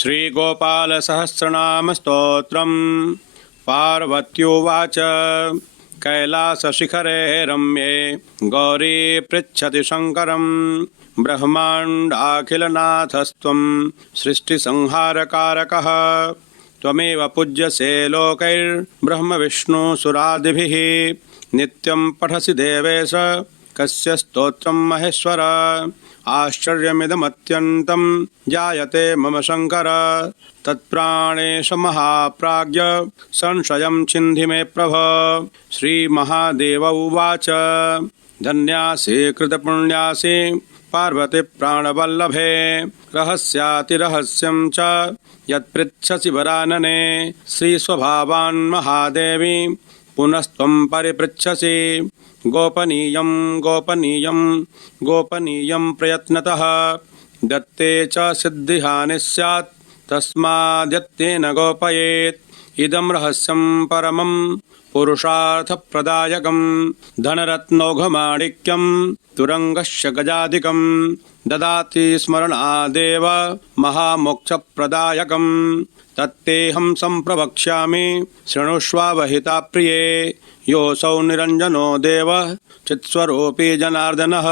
श्रीगोपालसहस्रनामस्तोत्रम् पार्वत्युवाच कैलासशिखरे रम्ये गौरी पृच्छति शङ्करम् ब्रह्माण्डाखिलनाथस्त्वं सृष्टिसंहारकारकः त्वमेव पूज्यसे लोकैर्ब्रह्मविष्णुसुरादिभिः नित्यं पठसि देवेश कस्य स्तोत्रं महेश्वर आश्चर्यमिदमत्यन्तं जायते मम शङ्कर तत्प्राणेश महाप्राज्ञ संशयं छिन्धि मे प्रभो श्रीमहादेव उवाच धन्यासि कृतपुण्यासि पार्वती प्राणवल्लभे रहस्यातिरहस्यं च यत्पृच्छसि वरानने श्रीस्वभावान् महादेवी पुनस्त्वं परिपृच्छसि गोपनीयं गोपनीयं गोपनीयं प्रयत्नतः दत्ते च सिद्धिहानि स्यात् तस्माद्यत्तेन गोपयेत् इदं रहस्यं परमं पुरुषार्थप्रदायकं धनरत्नौघमाणिक्यं तुरङ्गस्य गजादिकं ददाति स्मरणादेव महामोक्षप्रदायकं तत्तेऽहं सम्प्रवक्ष्यामि शृणुष्वावहिता प्रिये योऽसौ निरञ्जनो देवः चित्स्वरूपी जनार्दनः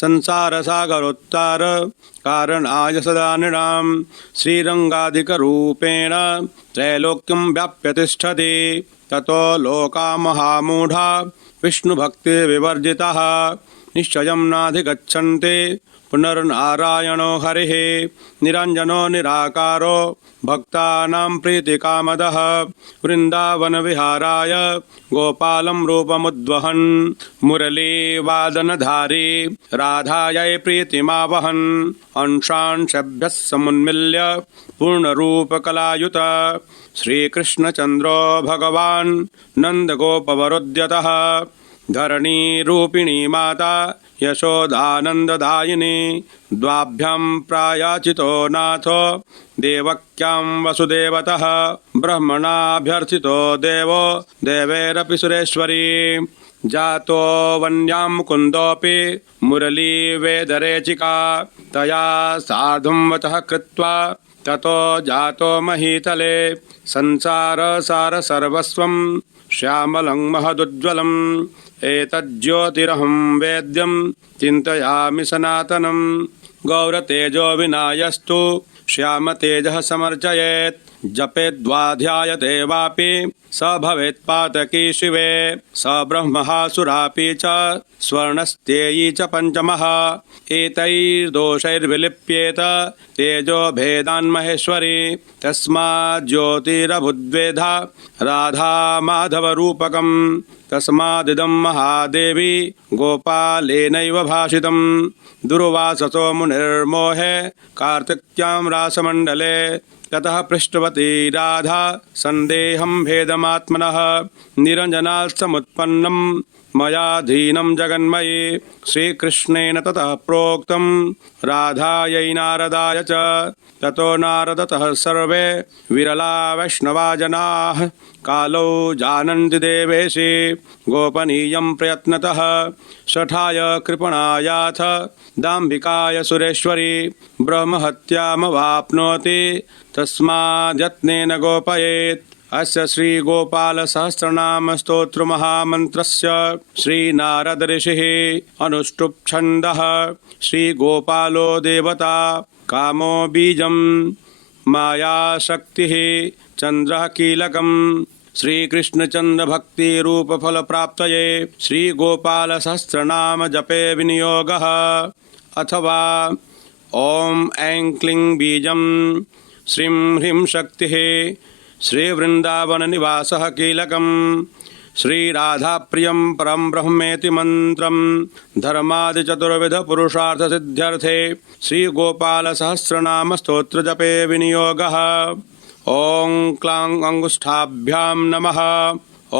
संसारसागरोत्तार कारणाय सदा नृणां श्रीरङ्गाधिकरूपेण त्रैलोक्यं व्याप्य तिष्ठति ततो लोका महामूढा विष्णुभक्तिविवर्जिताः निश्चयं नाधिगच्छन्ति पुनर्नारायणो हरिः निरञ्जनो निराकारो भक्तानां प्रीतिकामदः वृन्दावनविहाराय गोपालं रूपमुद्वहन् मुरलीवादनधारी राधायै प्रीतिमावहन् अंशांशभ्यः समुन्मील्य पूर्णरूपकलायुत श्रीकृष्णचन्द्रो भगवान् नन्दगोपवरोद्यतः धरणीरूपिणी माता यशोदानन्ददायिनी द्वाभ्यां प्रायाचितो नाथो देवक्यां वसुदेवतः ब्रह्मणाभ्यर्थितो देवो देवैरपि सुरेश्वरी जातो वन्यां मुकुन्दोऽपि मुरलीवेदरेचिका तया साधुं वचः कृत्वा ततो जातो महीतले संसारसारसर्वस्वं श्यामलं महदुज्ज्वलम् एतज्ज्योतिरहं वेद्यं चिन्तयामि सनातनं गौरतेजो विनायस्तु श्यामतेजः समर्चयेत् जपेद्वाध्यायते वापि स भवेत् पातकी शिवे स ब्रह्मः सुरापि च स्वर्णस्तेयी च पञ्चमः एतैर्दोषैर्विलिप्येत तेजो भेदान्महेश्वरी तस्माज्ज्योतिरभुद्वेधा राधा माधवरूपकम् तस्मादिदं महादेवी गोपालेनैव भाषितं दुर्वाससो मुनिर्मोहे कार्तिक्यां रासमण्डले ततः पृष्टवती राधा सन्देहं भेदमात्मनः निरञ्जनात्समुत्पन्नं मयाधीनं जगन्मयी श्रीकृष्णेन ततः प्रोक्तं राधायै नारदाय च ततो नारदतः सर्वे विरला वैष्णवा जनाः कालो जानन्ति देवेशि गोपनीयं प्रयत्नतः शठाय कृपणायाथ दाम्भिकाय सुरेश्वरी ब्रह्महत्यामवाप्नोति तस्माद्यत्नेन गोपयेत् अस्य श्रीगोपालसहस्रनाम स्तोत्रमहामन्त्रस्य श्रीनारद ऋषिः अनुष्टुप् छन्दः श्रीगोपालो देवता कामो बीजं मायाशक्तिः चन्द्रः कीलकम् श्रीकृष्णचन्द्रभक्तिरूपफलप्राप्तये श्रीगोपालसहस्रनाम जपे विनियोगः अथवा ॐ ऐं क्लीं बीजं श्रीं ह्रीं शक्तिः श्रीवृन्दावननिवासः कीलकम् श्रीराधाप्रियं परं ब्रह्मेति मन्त्रं धर्मादिचतुर्विधपुरुषार्थसिद्ध्यर्थे श्रीगोपालसहस्रनाम स्तोत्रजपे विनियोगः ॐ क्लां अङ्गुष्ठाभ्यां नमः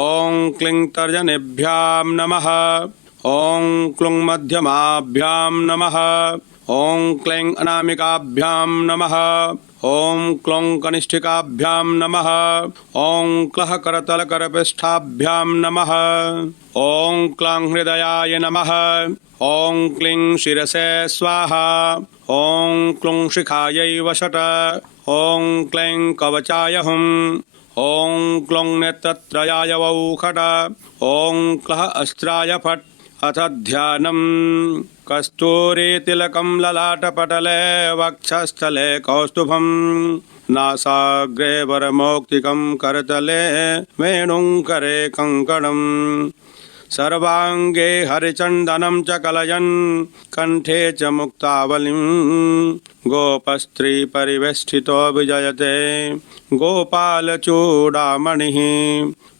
ॐ क्लीं तर्जनेभ्यां नमः ॐ क्लुं मध्यमाभ्यां नमः ॐ क्लीं अनामिकाभ्यां नमः ॐ क्लौं कनिष्ठिकाभ्यां नमः ॐ क्लः करतलकरपृष्ठाभ्यां नमः ॐ क्लां हृदयाय नमः ॐ क्लीं शिरसे स्वाहा ॐ क्लुं शिखायै वषट ॐ क्लैं कवचाय हुं ॐ क्लौं नेत्रत्रयाय वौखट ॐ क्लः अस्त्राय फट् अथ ध्यानम् कस्तूरीतिलकं ललाटपटले वक्षस्थले कौस्तुभं नासाग्रे वरमौक्तिकं करतले वेणुं करे कङ्कणम् सर्वाङ्गे हरिचन्दनं च कलयन् कण्ठे च मुक्तावलिं गोपस्त्रीपरिवेष्टितो विजयते गोपालचूडामणिः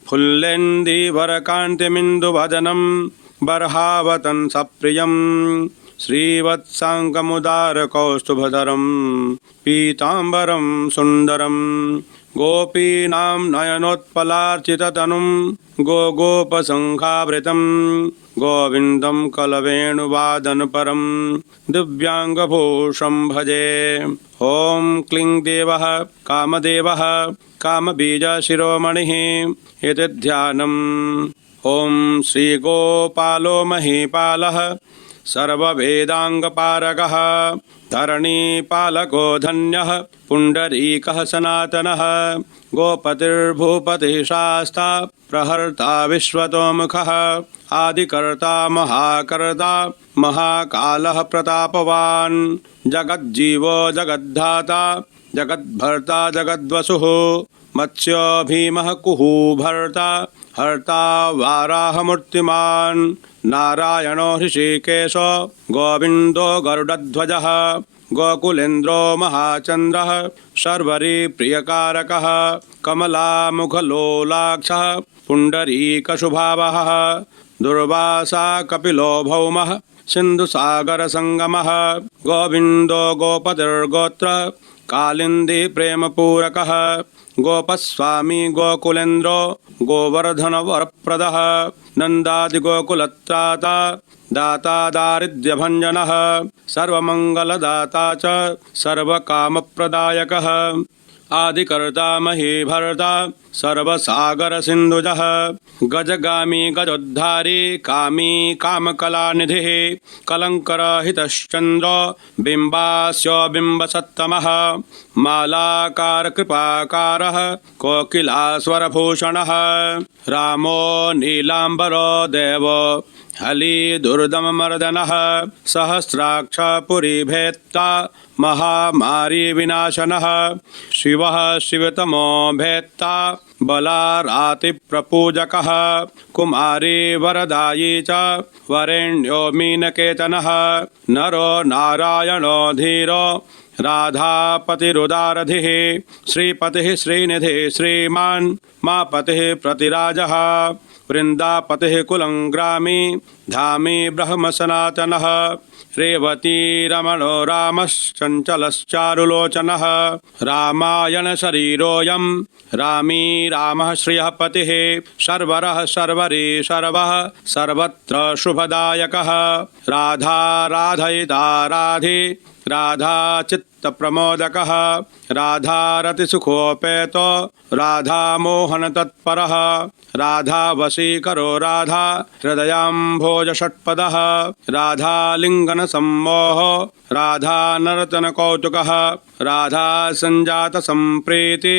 फुल्लेन्दीवरकान्तिमिन्दुवदनं बर्हावतन् सप्रियं श्रीवत्साङ्गमुदारकौस्तुभधरं पीताम्बरं सुन्दरं गोपीनां नयनोत्पलार्चिततनुं गोगोपसङ्घावृतं गोविन्दं कलवेणुवादनपरं दिव्याङ्गभूषं भजे। ॐ क्लीं देवः कामदेवः कामबीजशिरोमणिः इति ध्यानम्। ॐ श्रीगोपालो महीपालः सर्ववेदाङ्गपारगः धरणीपालको धन्यः पुण्डरीकः सनातनः गोपतिर्भूपतिः शास्ता प्रहर्ता विश्वतोमुखः आदिकर्ता महाकर्ता महाकालः प्रतापवान् जगज्जीवो जगद्धाता जगद्भर्ता जगद्वसुः मत्स्यो भीमः कुहू भर्ता हर्ता वाराहमूर्तिमान् नारायणो हृषीकेशो गोविन्दो गरुडध्वजः गोकुलेन्द्रो महाचन्द्रः शर्वरीप्रियकारकः कमलामुखलोलाक्षः पुण्डरीकशुभावः दुर्वासा कपिलो भौमः सिन्धुसागरसङ्गमः गोविन्दो गोपतिर्गोत्र कालिन्दी प्रेमपूरकः गोपस्वामी गोकुलेन्द्रो गोवर्धनवरप्रदः नन्दादिगोकुलत्राता दाता दारिद्र्यभञ्जनः सर्वमङ्गलदाता च सर्वकामप्रदायकः आदिकर्ता महीभर्ता सर्वसागरसिन्धुजः गजगामी गजोद्धारी कामी कामकलानिधिः कलङ्करहितश्चन्द्रो बिम्बास्यो बिम्बसत्तमः मालाकारकृपाकारः कोकिलास्वरभूषणः रामो नीलाम्बरो देवो हलिदुर्दममर्दनः सहस्राक्षपुरीभेत्ता महामारी विनाशनः शिवः शिवतमो भेत्ता बलारातिप्रपूजकः कुमारी वरदायी च वरेण्यो मीनकेतनः नरो नारायणो धीरो राधापतिरुदारधिः श्रीपतिः श्रीनिधिः श्रीमान् मापतिः प्रतिराजः वृन्दापतिः कुलङ्ग्रामी धामी ब्रह्म सनातनः रेवती रमणो रामश्चञ्चलश्चारुलोचनः रामायण शरीरोऽयं रामी रामः श्रियः पतिः शर्वरः शर्वरी शर्वः सर्वत्र शुभदायकः राधा राधयिता राधि राधा चित्तप्रमोदकः राधारतिसुखोपेतो राधा मोहन तत्परः राधा वशीकरो राधा हृदयाम्भोजषट्पदः राधा लिङ्गन सम्मोहो राधा नर्तन कौतुकः राधा सञ्जात सम्प्रीति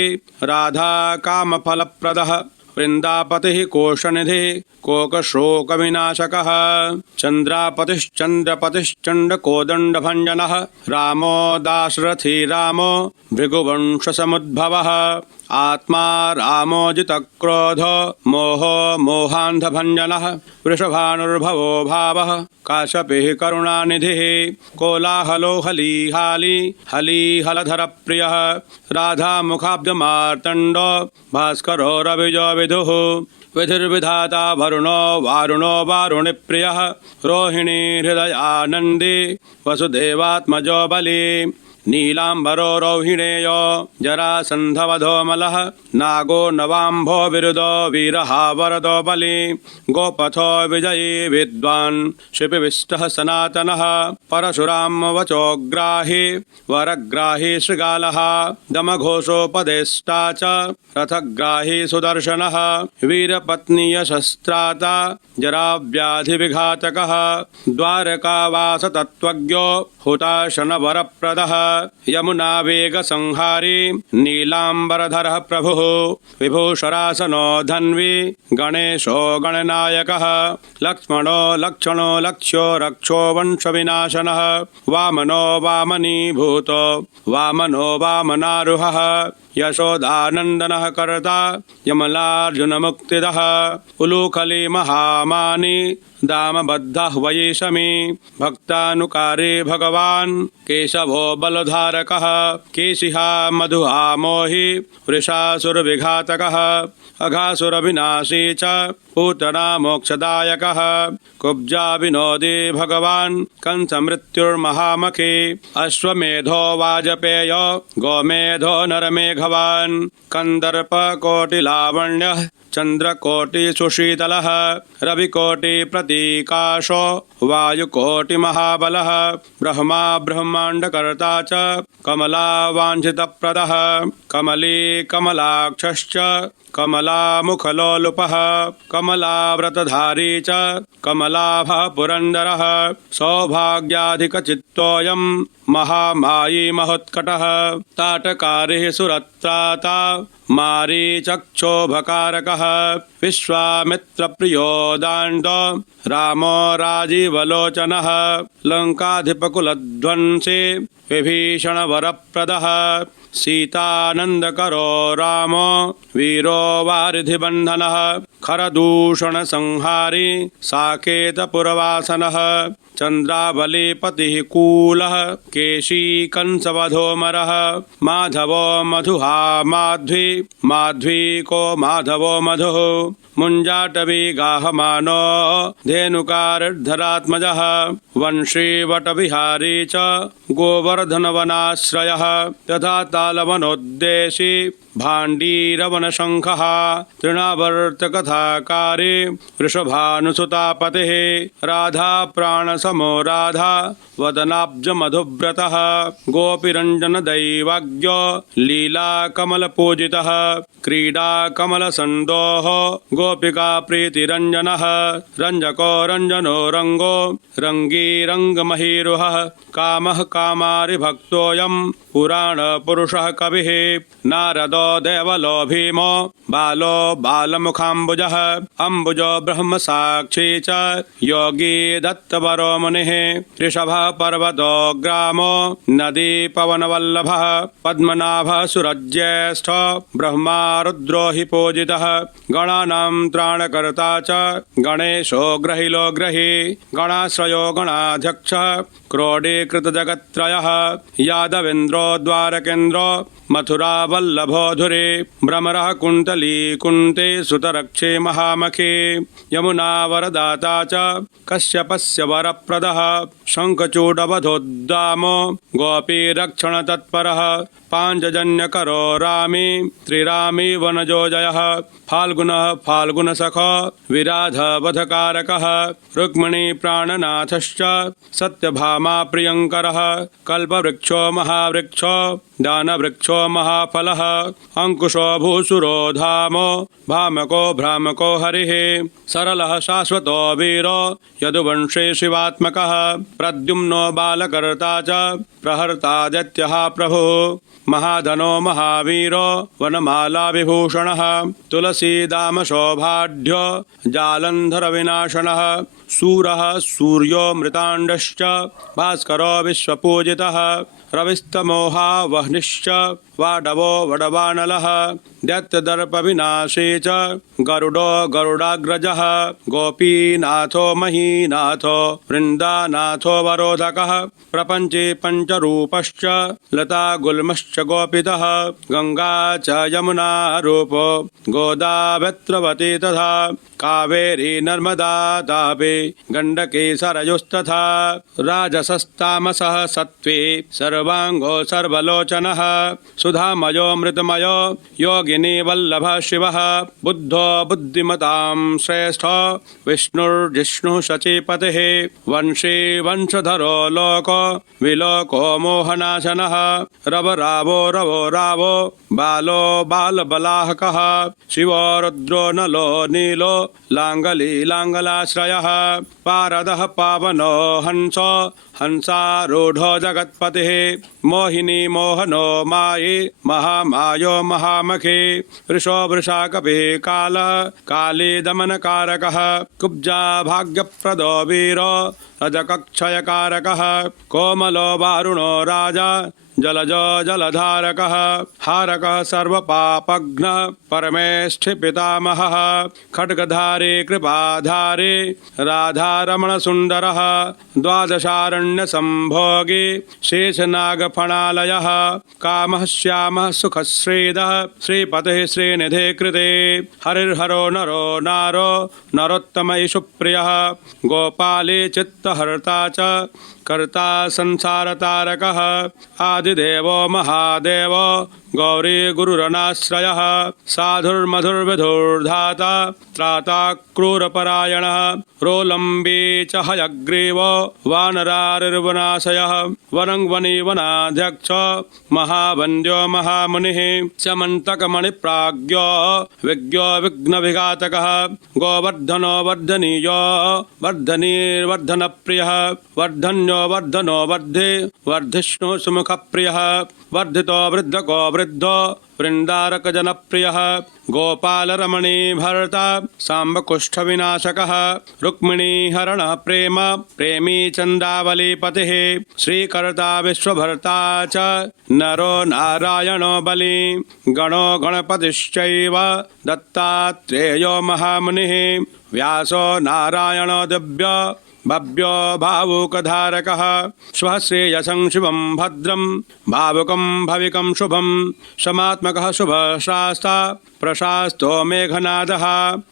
राधा कामफलप्रदः वृन्दापतिः कोशनिधिः कोकशोकविनाशकः चन्द्रापतिश्चन्द्रपतिश्चण्डकोदण्डभञ्जनः रामो दाशरथी रामो भृगुवंशसमुद्भवः आत्मा रामो जितक्रोधो मोहो मोहान्धभञ्जनः वृषभानुर्भवो भावः काश्यपिः करुणानिधिः कोलाहलो हलीहाली हलीहलधरप्रियः राधामुखाब्जमार्तण्डो भास्करो रविजो विदुः विधिर्विधाता वरुणो वारुणो वारुणिप्रियः रोहिणी हृदयानन्दी वसुदेवात्मजो बली नीलाम्बरो रौहिणेयो जरासन्धवधोमलः नागो नवाम्भो विरुदो वीरः वरदो बली गोपथो विजयी विद्वान् शिपिविष्टः सनातनः परशुराम वचोग्राही वरग्राही शृगालः दमघोषोपदेष्टा च रथग्राही सुदर्शनः वीरपत्नीयशस्त्राता जराव्याधिविघातकः द्वारकावासतत्त्वज्ञो हुताशनवरप्रदः यमुना वेग संहारी नीलांबरधरः प्रभुः विभूषरासनो धन्वी गणेशो गणनायकः लक्ष्मणो लक्षणो लक्ष्यो रक्षो वंशविनाशनः वामनो वामनीभूतो वामनो वामनारुहः यशोदानन्दनः कर्ता यमलार्जुनमुक्तिदः उलूखली महामानी दामबद्धः वयेशमी भक्तानुकारी भगवान् केशवो बलधारकः केशिहा मधुहा मोहि वृषासुरविघातकः अघासुरविनाशी च पूतना मोक्षदायकः कुब्जा विनोदी भगवान् कंसमृत्युर्महामखी अश्वमेधो वाजपेय गोमेधो नरमेघवान् कन्दर्पकोटिलावण्यः चन्द्रकोटिसुशीतलः रविकोटिप्रतीकाशो वायुकोटिमहाबलः ब्रह्मा ब्रह्माण्डकर्ता च कमलावाञ्छितप्रदः कमली कमलाक्षश्च कमलामुखलोलुपः कमलाव्रतधारी च कमलाभः पुरन्दरः सौभाग्याधिकचित्तोऽयं महामायी महोत्कटः ताटकारिः सुरत्राता मारीचक्षोभकारकः विश्वामित्रप्रियो दाण्डो रामो राजीवलोचनः लङ्काधिपकुलध्वंसी विभीषणवरप्रदः सीतानन्दकरो रामो वीरो वारिधिबन्धनः खरदूषणसंहारी साकेतपुरवासनः चन्द्रावलीपतिः कूलः केशी कंसवधोमरः माधवो मधुहा माध्वी माध्वी को माधवो मधुः मुञ्जाटवी गाहमानो धेनुकार्धरात्मजः वंशीवटविहारी च गोवर्धनवनाश्रयः तथा तालवनोद्देशी भाण्डीरवनशङ्खः तृणावर्तकथाकारी वृषभानुसुतापतिः राधाप्राणसमो राधा वदनाब्जमधुव्रतः गोपीरञ्जनदैवज्ञो लीलाकमलपूजितः क्रीडाकमलसन्दोः गोपिकाप्रीतिरञ्जनः रञ्जको रञ्जनो रङ्गो रङ्गी रङ्गमहीरुहः कामः कामारिभक्तोऽयं पुराणपुरुषः कविः नारदो देवलो भीमो बालो बालमुखाम्बुजः अम्बुजो ब्रह्मसाक्षी च योगी दत्तवरो मुनिः ऋषभः पर्वतो ग्रामो नदी पवनवल्लभः पद्मनाभः सुरज्येष्ठो ब्रह्मा रुद्रो हि पूजितः गणानां त्राणकर्ता च गणेशो ग्रहिलो ग्रही गणाश्रयो गणाध्यक्षः क्रोडीकृतजगत्त्रयः यादवेन्द्रो द्वारकेन्द्रो मथुरा वल्लभोधुरे भ्रमरः कुन्तली कुन्ते सुतरक्षे महामखे यमुना वरदाता च कश्यपस्य वरप्रदः शङ्खचूडवधोद्दामो गोपीरक्षणतत्परः पाञ्चजन्यकरो रामे त्रिरामे वनजोजयः फाल्गुनः फाल्गुनसखो विराधवधकारकः रुक्मिणी प्राणनाथश्च सत्यभामा प्रियङ्करः कल्पवृक्षो महावृक्षो दानवृक्षो महाफलः अंकुशो भूसुरो धामो भामको भ्रामको हरिः सरलः शाश्वतो वीरो यदुवंशे शिवात्मकः प्रद्युम्नो बालकर्ता च प्रहर्ता दैत्यः प्रभुः महाधनो महावीरो वनमाला विभूषणः तुलसीदाम शोभाढ्यो जालंधर विनाशनः सूरः सूर्यो मृताण्डश्च भास्करो विश्वपूजितः रविस्तमोहा वह्निश्च वाडवो वडवानलः दैत्यदर्पविनाशी च गरुडो गरुडाग्रजः गोपीनाथो महीनाथो वृन्दानाथो वरोधकः प्रपञ्चे पञ्चरूपश्च लता गुल्मश्च गोपितः गंगा च यमुना रूपो गोदावत्रवती तथा कावेरी नर्मदा तापी गण्डकी सरयुस्तथा राजसस्तामसः सत्त्वे सर्वांगो सर्वलोचनः सुधामयो मृतमयो योगिनी वल्लभः शिवः बुद्धो बुद्धिमतां श्रेष्ठो विष्णुर्जिष्णुः शचीपतिः वंशी वंशधरो लोको विलोको मोहनाशनः रवो रावो बालो बालबलाहकः शिवो रुद्रो नलो नीलो लाङ्गली लाङ्गलाश्रयः पारदः पावनो हंसो हंसारूढ़ो जगत्पतिः मोहिनी मोहनो माये महामायो महामखे वृषो वृषाकपिः कालः काली दमनकारकः कुब्जा भाग्यप्रदो वीरो रजकक्षयकारकः कोमलो वारुणो राजा जलजो जलधारकः हारकः सर्वपापघ्नः परमेष्ठि पितामहः खड्गधारी कृपाधारी राधारमणसुन्दरः द्वादशारण्यसम्भोगी शेषनागफणालयः कामः श्यामः सुखश्रीदः श्रीपतिः श्रीनिधे कृते हरिर्हरो नरो नारो नरोत्तम इषु प्रियः गोपाली चित्तहर्ता च कर्ता संसारतारकः आदिदेवो महादेवो गौरी गुरुरनाश्रयः साधुर्मधुर्विधुर्धाता त्राता क्रूरपरायणः रोलम्बी च हयग्रीवो वानरारिर्वनाशयः वनङ्वनीवनाध्यक्ष महावन्द्यो महामुनिः समन्तकमणिप्राज्ञो विज्ञो विघ्नविघातकः गोवर्धनो वर्धनीयो वर्धनीर्वर्धनप्रियः वर्धन्यो वर्धनो वर्धे वर्धिष्णु सुमुखप्रियः वर्धितो वृद्धको वृद्धो वृन्दारक जनप्रियः गोपालरमणी भर्ता साम्बकुष्ठविनाशकः रुक्मिणीहरणः प्रेम प्रेमी चन्दावलीपतिः श्रीकर्ता विश्वभर्ता च नरो नारायणो बली गणो गणपतिश्चैव दत्तात्रेयो महामुनिः व्यासो नारायणो दिव्य भव्यो भावुकधारकः श्वः श्रेयसं शिवं भद्रं भावुकं भविकं शुभं शमात्मकः शुभशास्ता प्रशास्तो मेघनादः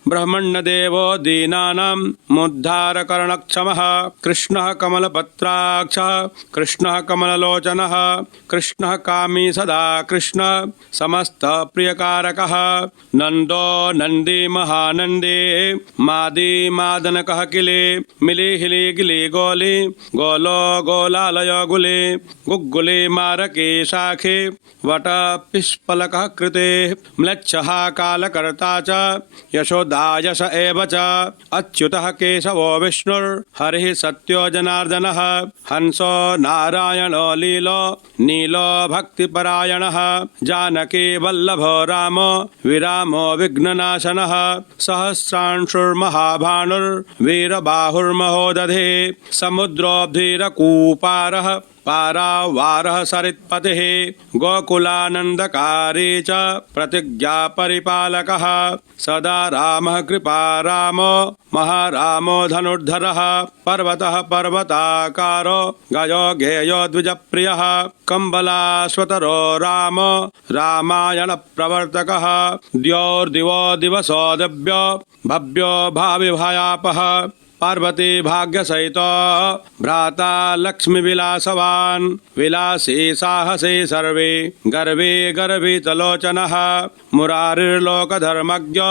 ब्रह्मण्यदेवो दीनानां मुद्धारकर्णक्षमः कृष्णः कमलपत्राक्षः कृष्णः कमललोचनः कृष्णः कामी सदा कृष्णः समस्तप्रियकारकः नन्दो नन्दी महानन्दे मादी मादनकः किले मिली हिली गिली गोली गोलो गोलालयो गुले गुग्गुले मारके शाखे वटपिष्पलकः कृते म्लेच्छः कालकर्ता च यशोदायश एव च अच्युतः केशवो विष्णुर्हरिः सत्यो जनार्दनः हंसो नारायणो लीलो नीलो भक्तिपरायणः जानकी वल्लभो रामो विरामो विघ्ननाशनः सहस्रांशुर्महाभानुर्वीरबाहुर्महोदधे समुद्रोऽब्धिरकूपारः पारावारः सरित्पतिः गोकुलानन्दकारी च प्रतिज्ञा परिपालकः सदा रामः कृपा रामो महारामो धनुर्धरः पर्वतः पर्वताकारो गयो गेयो द्विजप्रियः कम्बलाश्वतरो रामो रामायण प्रवर्तकः द्योर्दिवो दिवसो दिव्यो भव्यो भाविभयापः पार्वती भाग्यसहितो भ्राता लक्ष्मीविलासवान् विलासी साहसी सर्वे गर्वे गर्भितलोचनः मुरारिर्लोकधर्मज्ञ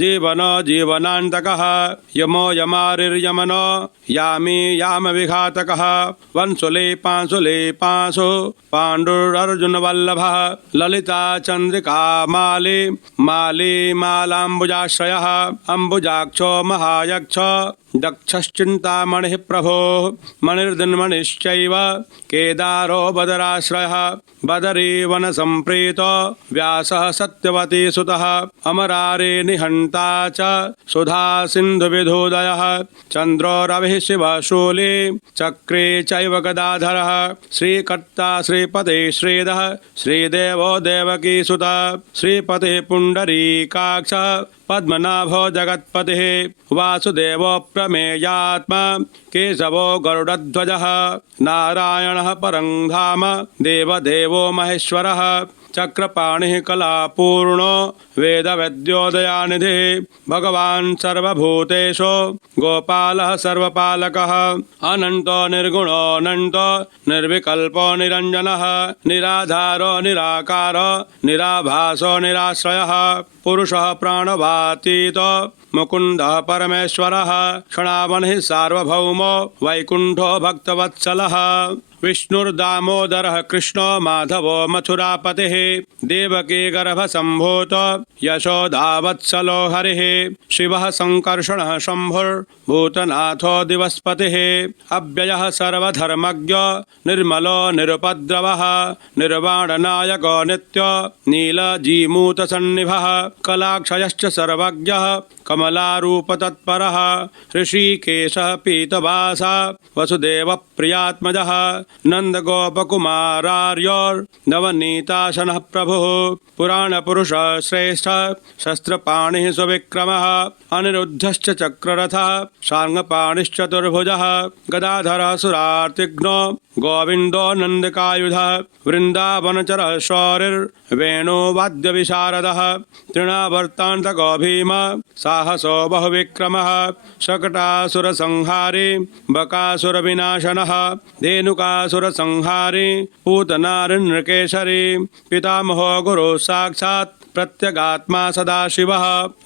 जीवनो जीवनान्तकः यमो यमारिर्यमनो यामी यामविघातकः वंशुले पांशु पाण्डुरर्जुनवल्लभः ललिता चन्द्रिका माली माली मालाम्बुजाश्रयः अम्बुजाक्षो महायक्ष दक्षश्चिन्तामणिः प्रभो मणिर्दिन्मणिश्चैव केदारो बदराश्रयः बदरी वनसम्प्रीतो व्यासः सत्यवती सुतः अमरारे निहन्ता च सुधा सिन्धुविधोदयः चन्द्रो रविः शिवशूली चक्रे चैव गदाधरः श्रीकर्ता श्रीपते श्रीधः श्रीदेवो देवकीसुतः श्रीपतिः पुण्डरीकाक्षः पद्मनाभो जगत्पतिः वासुदेवो प्रमेयात्मा केशवो गरुडध्वजः नारायणः परं धाम देवदेवो महेश्वरः चक्रपाणिः कलापूर्णो वेदवेद्योदयानिधिः भगवान् सर्वभूतेषु गोपालः सर्वपालकः अनन्तो निर्गुणोऽनन्तो निर्विकल्पो निरञ्जनः निराधारो निराकारो निराभासो निराश्रयः पुरुषः प्राणवातीतो मुकुन्दः परमेश्वरः क्षणावनिः सार्वभौमो वैकुण्ठो भक्तवत्सलः विष्णुर्दामोदरः कृष्णो माधवो मथुरापतिः देवकी गर्भसम्भूत यशोदावत्सलो हरिः शिवः संकर्षणः शम्भुर्भूतनाथो दिवस्पतिः अव्ययः सर्वधर्मज्ञ निर्मलो निरुपद्रवः निर्वाणनायको नित्य नीलजीमूतसन्निभः कलाक्षयश्च सर्वज्ञः कमलारूपतत्परः ऋषिकेशः पीतवासा वसुदेवप्रियात्मजः नन्दगोपकुमारार्योर्नवनीताशनः प्रभुः पुराणपुरुषः श्रेष्ठः शस्त्रपाणिः सुविक्रमः अनिरुद्धश्च चक्ररथः शार्ङ्गपाणिश्चतुर्भुजः गदाधरः सुरार्तिघ्नो गोविन्दो नन्दकायुधः वृन्दावनचरः शौरिर्वेणुवाद्यविशारदः तृणावर्तान्तको भीम साहसो बहुविक्रमः शकटासुरसंहारी बकासुरविनाशनः धेनुकासुरसंहारी पूतनारिण्यकेसरी पितामहो गुरुः साक्षात् प्रत्यगात्मा सदाशिवः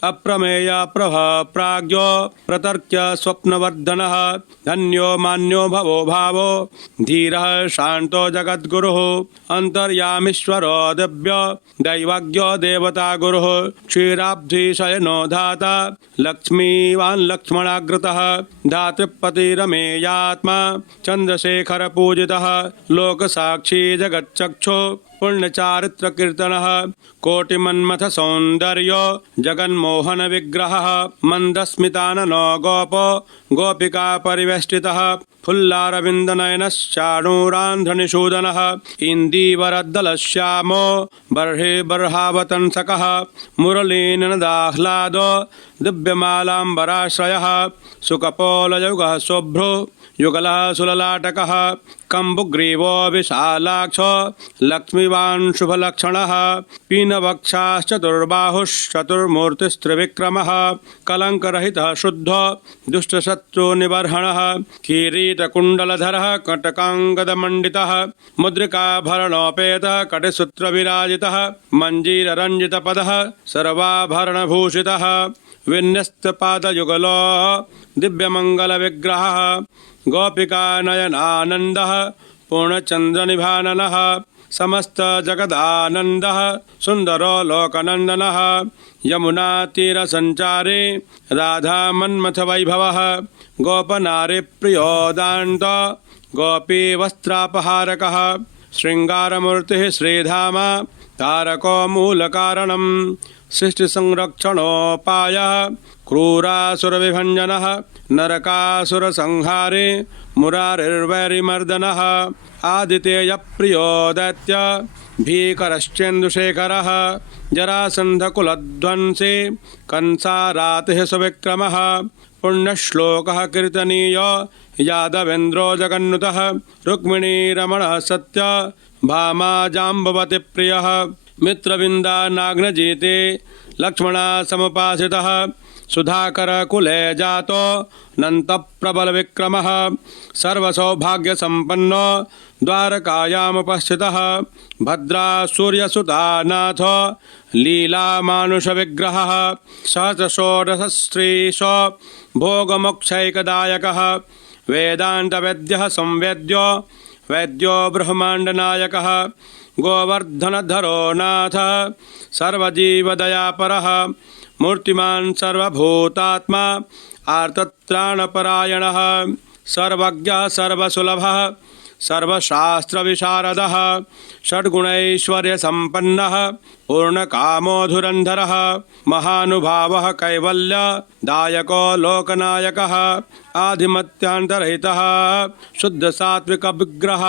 अप्रमेय प्रभः प्राज्ञो प्रतर्क्य स्वप्नवर्धनः धन्यो मान्यो भवो भावो धीरः शान्तो जगद्गुरुः अन्तर्यामीश्वरो दिव्य दैवज्ञो देवता गुरुः क्षीराब्धिशयनो धाता लक्ष्मीवान् लक्ष्मणाग्रतः धातृपतिरमेयात्मा चन्द्रशेखरपूजितः लोकसाक्षी जगच्चक्षु पुण्यचारित्रकीर्तनः कोटिमन्मथ सौन्दर्यो जगन्मोहन विग्रहः मन्दस्मिताननो गोपो गोपिका परिवेष्टितः फुल्लारविन्दनयनश्चाणूरान्ध्रनिषूदनः इन्दीवरद्दलश्यामो बर्हि बर्हावतंसकः मुरलीननदाह्लादो दिव्यमालाम्बराश्रयः सुकपोलयुगः शुभ्रो युगलः सुललाटकः कम्बुग्रीवो विशालाक्षो लक्ष्मीवान् शुभलक्षणः पीनवक्षाश्चतुर्बाहुश्चतुर्मूर्तिस्त्रिविक्रमः कलङ्करहितः शुद्धो दुष्टशत्रुनिबर्हणः किरीटकुण्डलधरः कटकाङ्गदमण्डितः मुद्रिकाभरणोपेतः कटिसूत्रविराजितः मञ्जीररञ्जितपदः सर्वाभरणभूषितः विन्यस्तपादयुगलो दिव्यमङ्गलविग्रहः गोपिकानयनानन्दः पूर्णचन्द्रनिभाननः समस्तजगदानन्दः सुन्दरो लोकनन्दनः यमुनातीरसञ्चारी राधामन्मथवैभवः गोपनारीप्रियोदान्त गोपीवस्त्रापहारकः शृङ्गारमूर्तिः श्रीधाम तारको मूलकारणं सृष्टिसंरक्षणोपायः क्रूरासुरविभञ्जनः नरकासुरसंहारी मुरारिर्वैरिमर्दनः आदितेयप्रियो दैत्य भीकरश्चेन्दुशेखरः जरासन्धकुलध्वंसी कंसारातिः सुविक्रमः पुण्यश्लोकः कीर्तनीयो यादवेन्द्रो जगन्नुतः रुक्मिणीरमणः सत्य भामा जाम्बवती प्रियः मित्रविन्दानाग्नजीते लक्ष्मणा समुपासितः सुधाकरकुले जातो नन्तप्रबलविक्रमः सर्वसौभाग्यसम्पन्नो द्वारकायामुपस्थितः भद्रासूर्यसुतानाथ लीलामानुषविग्रहः सहस्रषोडशस्त्रीशो भोगमोक्षैकदायकः वेदान्तवेद्यः संवेद्यो वैद्यो ब्रह्माण्डनायकः गोवर्धनधरो नाथ सर्वजीवदयापरः मूर्तिमान् सर्वभूतात्मा आर्तत्राणपरायणः सर्वज्ञः सर्वसुलभः सर्वशास्त्रविशारदः षड्गुणैश्वर्यसम्पन्नः पूर्णकामो धुरन्धरः महानुभावः कैवल्यदायको लोकनायकः आधिमत्यान्तरहितः शुद्धसात्विकविग्रहः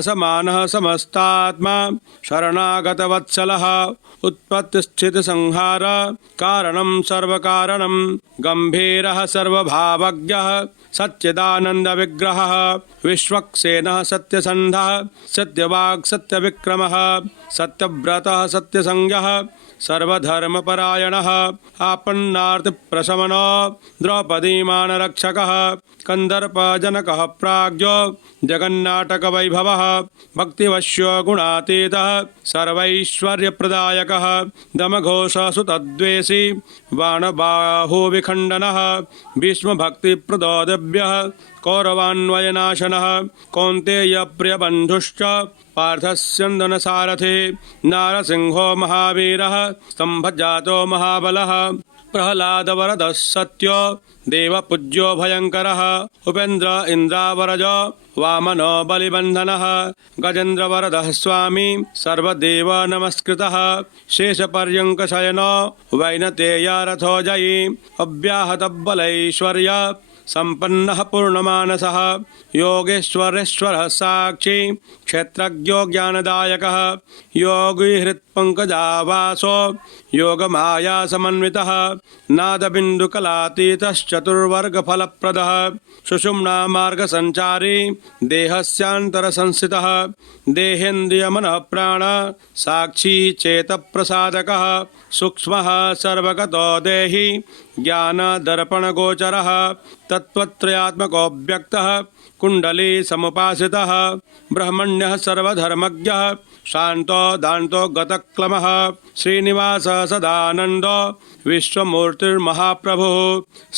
असमानः समस्तात्मा शरणागतवत्सलः उत्पत्तिस्थितिसंहार कारणं सर्वकारणं गम्भीरः सर्वभावज्ञः सच्चिदानन्दविग्रहः विश्वक्सेनः सत्यसन्धः सत्यवाक् सत्यविक्रमः सत्यव्रतः सत्यसंज्ञः सर्वधर्मपरायणः आपन्नार्तिप्रशमनो द्रौपदीमानरक्षकः कंदर्पजनकः प्राज्ञो जगन्नाटकवैभवः भक्तिवश्यो गुणातीतः सर्वैश्वर्यप्रदायकः दमघोषसुतद्वेषी बाणबाहुविखण्डनः भीष्मभक्तिप्रदो दिव्यः कौरवान्वयनाशनः कौन्तेयप्रियबन्धुश्च पार्थस्यन्दनसारथि नारसिंहो महावीरः स्तम्भजातो महाबलः प्रह्लादवरदः सत्यो देवपूज्यो भयङ्करः उपेन्द्र इन्द्रावरजो वामनो बलिबन्धनः गजेन्द्रवरदः स्वामी सर्वदेव नमस्कृतः शेषपर्यङ्कशयनो वैनतेयरथो जयी अव्याहतबलैश्वर्य सम्पन्नः पूर्णमानसः योगेश्वरेश्वरः साक्षी क्षेत्रज्ञो ज्ञानदायकः योगी हृत्पङ्कजावासो योगमाया समन्वितः नादबिन्दुकलातीतश्चतुर्वर्गफलप्रदः सुषुम्ना मार्गसञ्चारी देहस्यान्तरसंस्थितः देहेन्द्रियमनः प्राण साक्षी चेतप्रसादकः सूक्ष्मः सर्वगतो देहि ज्ञानदर्पणगोचरः तत्त्वत्रयात्मको व्यक्तः कुण्डली समुपासितः ब्रह्मण्यः सर्वधर्मज्ञः शान्तो दान्तो गतक्लमः श्रीनिवासः सदानन्दो विश्वमूर्तिर्महाप्रभुः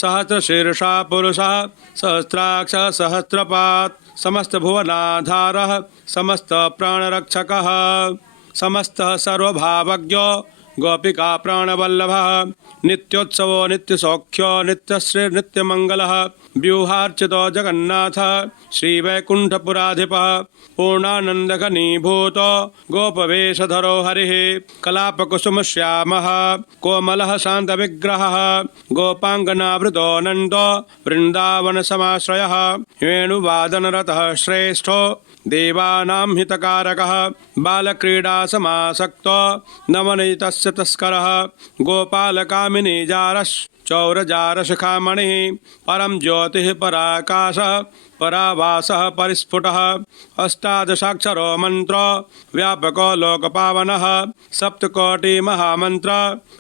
सहस्रशीर्षा पुरुषः सहस्राक्षः सहस्रपात् समस्तभुवनाधारः समस्तप्राणरक्षकः समस्तः सर्वभावज्ञो गोपिका प्राणवल्लभः नित्योत्सवो नित्यसौख्यो नित्यश्रीर्नित्यमङ्गलः व्यूहार्चितो जगन्नाथः श्रीवैकुण्ठपुराधिपः पूर्णानन्दघनीभूतो गोपवेशधरो हरिः कलापकुसुमश्यामः कोमलः शान्तविग्रहः गोपाङ्गनावृतो नन्दो वृन्दावनसमाश्रयः वेणुवादनरतः श्रेष्ठो देवानां हितकारकः बालक्रीडासमासक्तो नवनीतस्य तस्करः गोपालकामिनीजारश्चौरजारशिखामणिः परं ज्योतिः पराकाशः परावासः परिस्फुटः अष्टादशाक्षरो मन्त्रो व्यापको लोकपावनः सप्तकोटिमहामन्त्र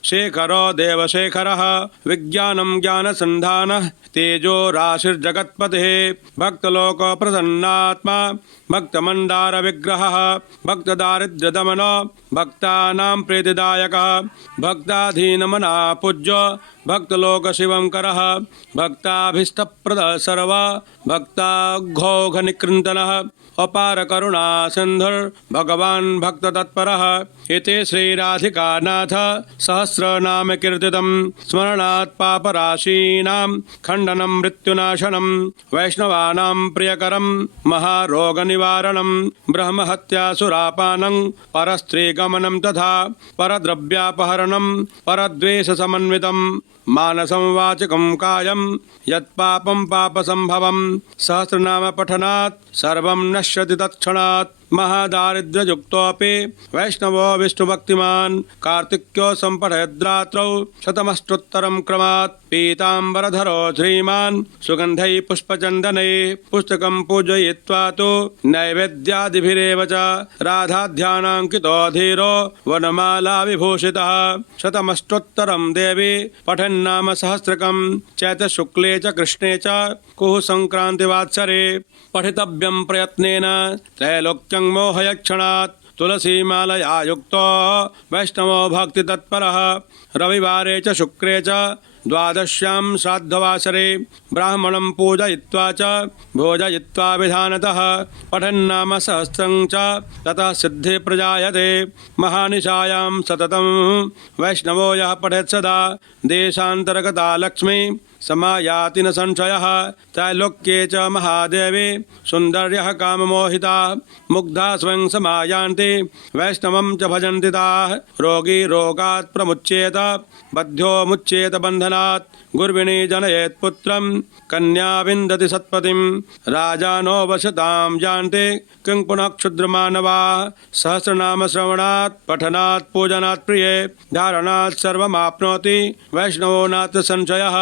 शेखरो देवशेखरः विज्ञानं ज्ञानसन्धानः तेजो राशिर्जगत्पतिः भक्तलोकप्रसन्नात्मा भक्तमन्दारविग्रहः भक्तदारिद्र्यदमनो भक्तानां प्रीतिदायकः भक्ताधीनमना पूज्यो भक्तलोकशिवङ्करः भक्ताभीष्टप्रदः सर्व भक्ताघोघनिकृन्तनः अपार करुणा सिन्धुर्भगवान् भक्ततत्परः इति श्रीराधिकानाथ सहस्रनाम कीर्तितं स्मरणात् पापराशीनां खण्डनं मृत्युनाशनं वैष्णवानां प्रियकरं महारोगनिवारणं ब्रह्महत्यासुरापानं परस्त्रीगमनं तथा परद्रव्यापहरणं परद्वेषसमन्वितं मानसं वाचकं कायं यत्पापं पापसंभवं सहस्रनाम पठनात् सर्वं नश्यति तत्क्षणात् महादारिद्र्ययुक्तोऽपि वैष्णवो विष्णुभक्तिमान् कार्तिक्यो सम्पठयद्रात्रौ शतमष्टोत्तरं क्रमात् पीताम्बरधरो श्रीमान् सुगन्धैः पुष्पचन्दनैः पुस्तकं पूजयित्वा तु नैवेद्यादिभिरेव च राधाध्यानाङ्कितो धीरो वनमाला विभूषितः शतमष्टोत्तरं देवी पठन्नाम सहस्रकं चैतशुक्ले च कृष्णे च कुः संक्रान्तिवात्सरे पठितव्यं प्रयत्नेन त्रैलोक्यं मोहयक्षणात् तुलसीमालया युक्तो वैष्णवो भक्तितत्परः रविवारे च शुक्रे च द्वादश्यां श्राद्धवासरे ब्राह्मणं पूजयित्वा च भोजयित्वा विधानतः पठन्नाम सहस्रं च ततः सिद्धिः प्रजायते महानिशायां सततं वैष्णवो यः पठेत् सदा देशान्तर्गता लक्ष्मी समायाति न संशयः त्रैलोक्ये च महादेवी सुन्दर्यः काममोहिता मुग्धा स्वयं समायान्ति वैष्णवं च भजन्ति ताः रोगी रोगात् प्रमुच्येत बद्धो मुच्येत बन्धनात् गुर्विणी जनयेत् पुत्रं कन्या विन्दति सत्पतिं राजानो वशतां जानते किं पुनः क्षुद्रमानवाः सहस्रनाम श्रवणात् पठनात् पूजनात् प्रिये धारणात् सर्वमाप्नोति वैष्णवो नात्र संशयः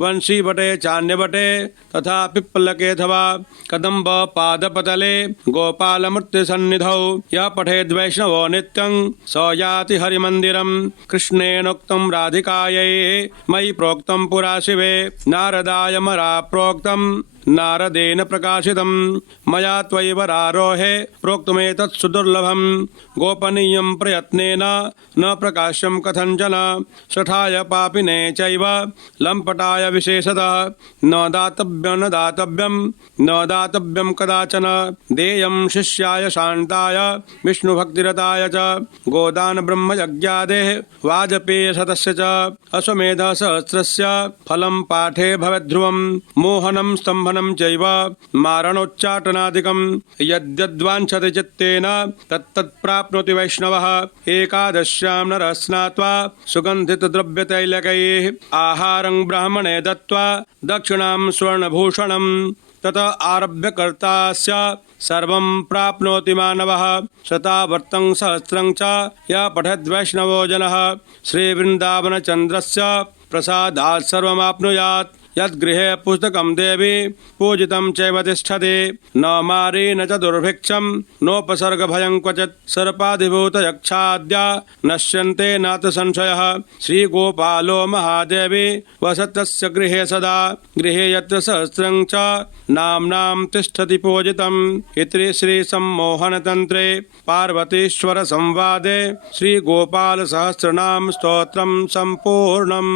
वंशीवटे चान्यवटे तथा पिप्पलकेऽथवा कदम्ब पादपतले गोपालमूर्तिसन्निधौ यः पठेद् वैष्णवो नित्यं स याति हरिमन्दिरं कृष्णेनोक्तं राधिकायै मयि प्रोक्तं पुरा शिवे नारदाय मरा प्रोक्तं नारदेन प्रकाशितं मया त्वयिवरारोहे प्रोक्तमेतत् सुदुर्लभं गोपनीयं प्रयत्नेन न प्रकाश्यं कथञ्चन शठाय पापिने चैव लम्पटाय विशेषतः न दातव्यं कदाचन देयं शिष्याय शान्ताय विष्णुभक्तिरताय च गोदान ब्रह्मयज्ञादेः वाजपेयशतस्य च अश्वमेधसहस्रस्य फलं पाठे भवेद्ध्रुवं मोहनं स्तम्भनं चैव मारणोच्चाटनादिकं यद्यद्वाञ्छति चित्तेन तत्तत्प्राप्नोति वैष्णवः एकादश्यां नरः स्नात्वा सुगन्धितद्रव्यतैलकैः आहारं ब्राह्मणे दत्त्वा दक्षिणां स्वर्णभूषणं ततः आरभ्य कर्तास्य सर्वं प्राप्नोति मानवः शतावर्तं सहस्रं च यः पठद्वैष्णवो जनः श्रीवृन्दावनचन्द्रस्य प्रसादात् सर्वमाप्नुयात् यद्गृहे पुस्तकं देवी पूजितं चैव तिष्ठति न मारी न च दुर्भिक्षं नोपसर्गभयं क्वचित् सर्पाधिभूतयक्षाद्या नश्यन्ते नाथ संशयः श्रीगोपालो महादेवी वसतस्य गृहे सदा गृहे यत्र सहस्रं च नाम्नां तिष्ठति पूजितम् इति श्रीसम्मोहनतन्त्रे पार्वतीश्वर संवादे श्रीगोपाल सहस्रनाम स्तोत्रं सम्पूर्णम्।